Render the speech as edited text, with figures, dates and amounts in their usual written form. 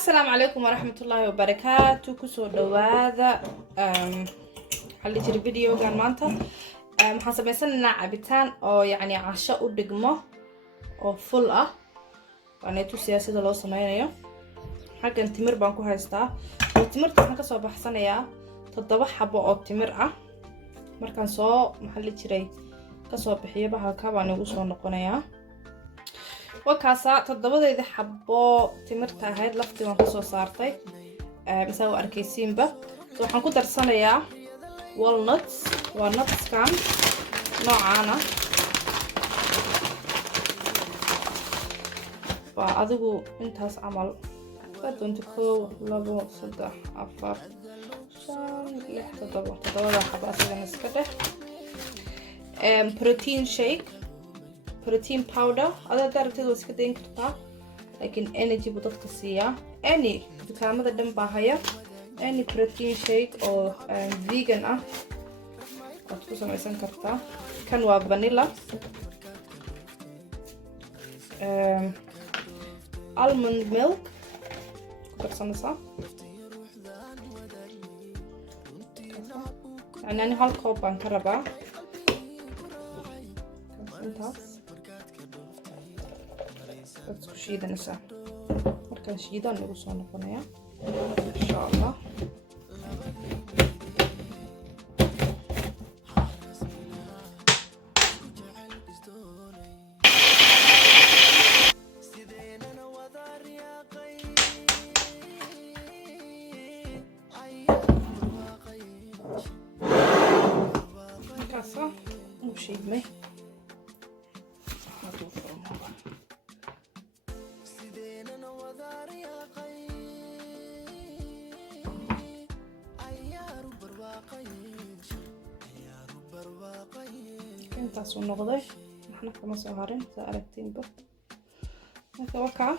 السلام عليكم ورحمة الله وبركاته. كسو دواذا حالي جري فيديو كان مانتا waxaan sameysanaynaa cabitaan oo yani casho u dhigmo oo full ah. Waana tusiyaa sida loo sameynayo. Xagan timir baan ku haystaa. Timirta waxaan ka soo baxsanayaa 7 xabo oo timir ah. Markaan soo maxalli jiray ka soo bixiyo bahalka baan ugu soo noqonayaa. وكاسا تضبطي حبو تمرت هاد لفتي waan kusoo saartay isaga arkaysiin ba soo waxaan ku darsanayaa walnuts waa nuts kan noocaana waa adigu intaas amal badonta 1 2 3 4 5 6 7 xabo asagan iska dheh protein shake protein powder هذا درجته وسكدين كرتا لكن energy بدك سيا any dukaamada dhan baa haya any protein shake oo vegan ah waad ku samaysan kartaa kan waa vanilla almond milk karsanaysa yani hal koob baan ka rabaa isku shiidanaysaa markaan shiidaan ugu soo noqonayaa insha Allah markaasa u shiidmay intaas uu noqday waxna kama soo harin saa aragtiinba marka wakaa